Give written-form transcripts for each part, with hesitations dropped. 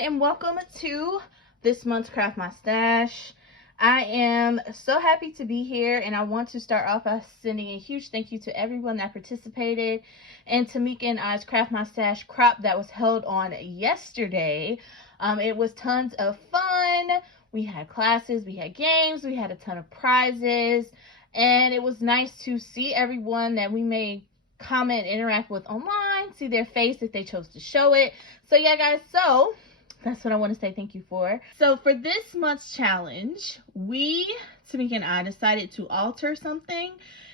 and welcome to this month's Craft My Stash. I am so happy to be here, and I want to start off by sending a huge thank you to everyone that participated in Tamika and I's Craft My Stash crop that was held on yesterday. It was tons of fun. We had classes, we had games, we had a ton of prizes, and it was nice to see everyone that we may comment, interact with online, see their face if they chose to show it. So yeah, guys, so that's what I want to say thank you for. So for this month's challenge, Tamika and I, decided to alter something.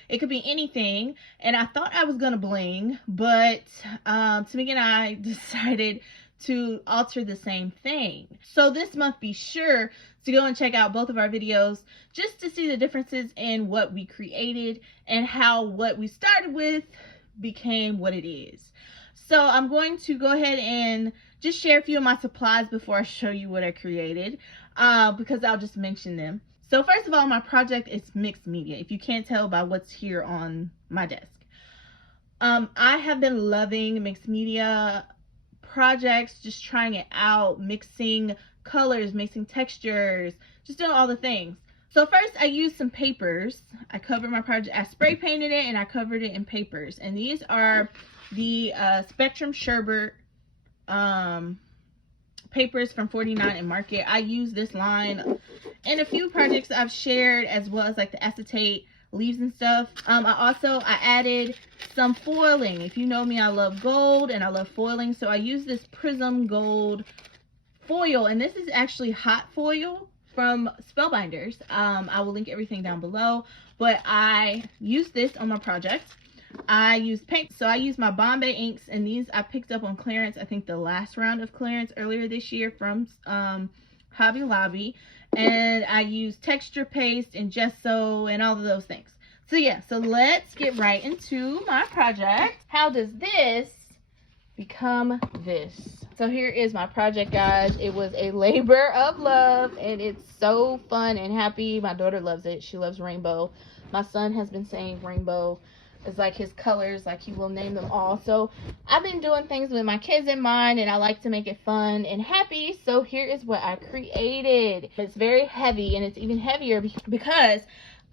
It could be anything, and I thought I was gonna bling, but Tamika and I decided to alter the same thing. So this month, be sure to go and check out both of our videos just to see the differences in what we created and how what we started with became what it is. So I'm going to go ahead and just share a few of my supplies before I show you what I created, because I'll just mention them. So first of all, my project is mixed media, if you can't tell by what's here on my desk. I have been loving mixed media projects, just trying it out, mixing colors, mixing textures, just doing all the things. So first I used some papers. I covered my project, I spray painted it and I covered it in papers. And these are the Spectrum Sherbet papers from 49 and Market. I use this line in a few projects I've shared, as well as like the acetate leaves and stuff. I added some foiling. If you know me, I love gold and I love foiling, so I use this Prism Gold foil, and this is actually hot foil from Spellbinders. I will link everything down below, but I used this on my project. I used paint, so I used my Bombay inks, and these I picked up on clearance, I think the last round of clearance earlier this year from Hobby Lobby. And I used texture paste and gesso and all of those things. So yeah, so let's get right into my project. How does this become this? So here is my project, guys. It was a labor of love, and it's so fun and happy. My daughter loves it. She loves rainbow. My son has been saying rainbow is like his colors, like he will name them all. So I've been doing things with my kids in mind, and I like to make it fun and happy. So here is what I created. It's very heavy, and it's even heavier because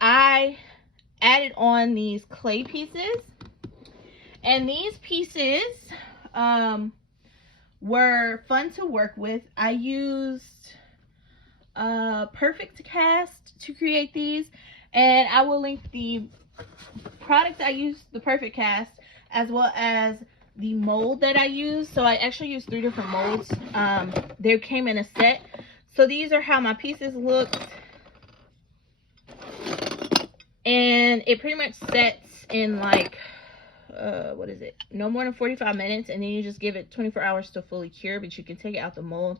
I added on these clay pieces, and these pieces were fun to work with. I used Perfect Cast to create these, and I will link the product I used, the Perfect Cast, as well as the mold that I used. So I actually used 3 different molds. They came in a set. So these are how my pieces looked, and it pretty much sets in like what is it, no more than 45 minutes, and then you just give it 24 hours to fully cure, but you can take it out the mold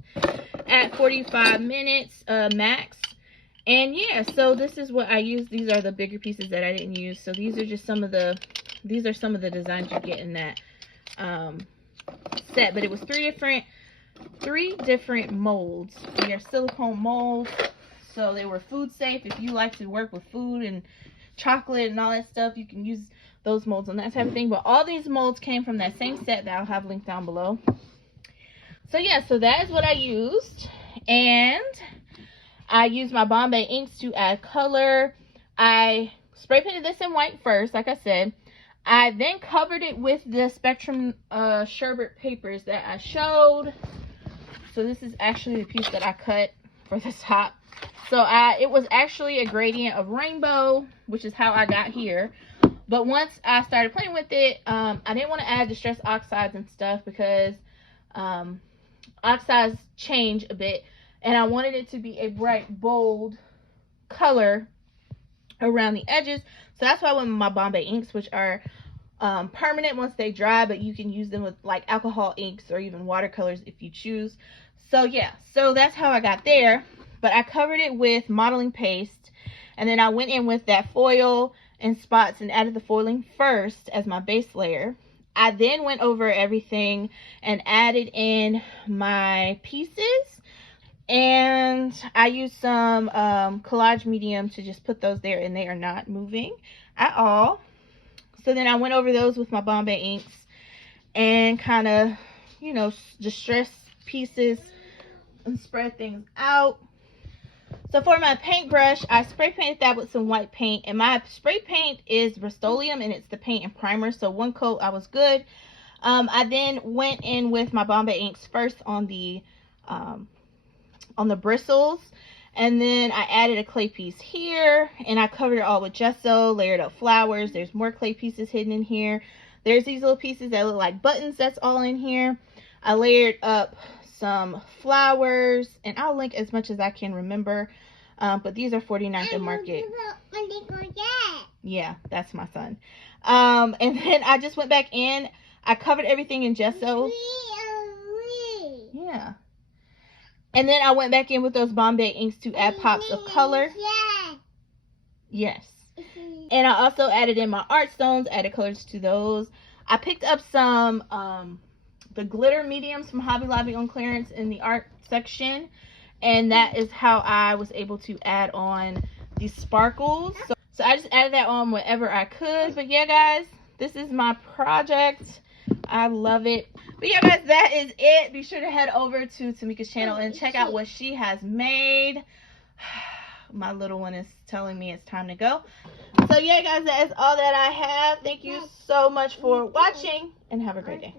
at 45 minutes max. And yeah, so this is what I used. These are the bigger pieces that I didn't use. So these are just some of the designs you get in that set. But it was three different molds. They are silicone molds, so they were food safe. If you like to work with food and chocolate and all that stuff, you can use those molds and that type of thing. But all these molds came from that same set that I'll have linked down below. So yeah, so that is what I used. And I used my Bombay inks to add color. I spray painted this in white first, like I said. I then covered it with the Spectrum Sherbet papers that I showed. So this is actually the piece that I cut for the top. So it was actually a gradient of rainbow, which is how I got here. But once I started playing with it, I didn't want to add distress oxides and stuff because oxides change a bit. And I wanted it to be a bright, bold color around the edges. So that's why I went with my Bombay inks, which are permanent once they dry, but you can use them with like alcohol inks or even watercolors if you choose. So yeah, so that's how I got there. But I covered it with modeling paste, and then I went in with that foil and spots and added the foiling first as my base layer. I then went over everything and added in my pieces. And I used some collage medium to just put those there, and they are not moving at all. So then I went over those with my Bombay inks and kind of, you know, distress pieces and spread things out. So for my paintbrush, I spray painted that with some white paint, and my spray paint is Rust-Oleum, and it's the paint and primer, so one coat I was good. I then went in with my Bombay inks first on the bristles, and then I added a clay piece here, and I covered it all with gesso, layered up flowers. There's more clay pieces hidden in here. There's these little pieces that look like buttons, that's all in here. I layered up some flowers, and I'll link as much as I can remember, but these are 49th and Market. Yeah, that's my son. And then I just went back in. I covered everything in gesso. Yeah. And then I went back in with those Bombay inks to add pops of color. Yes. And I also added in my art stones, added colors to those. I picked up some the glitter mediums from Hobby Lobby on clearance in the art section. And that is how I was able to add on these sparkles. So I just added that on wherever I could. But yeah, guys, this is my project. I love it. But yeah, guys, that is it. Be sure to head over to Tamika's channel and check out what she has made. My little one is telling me it's time to go. So yeah, guys, that is all that I have. Thank you so much for watching, and have a great day.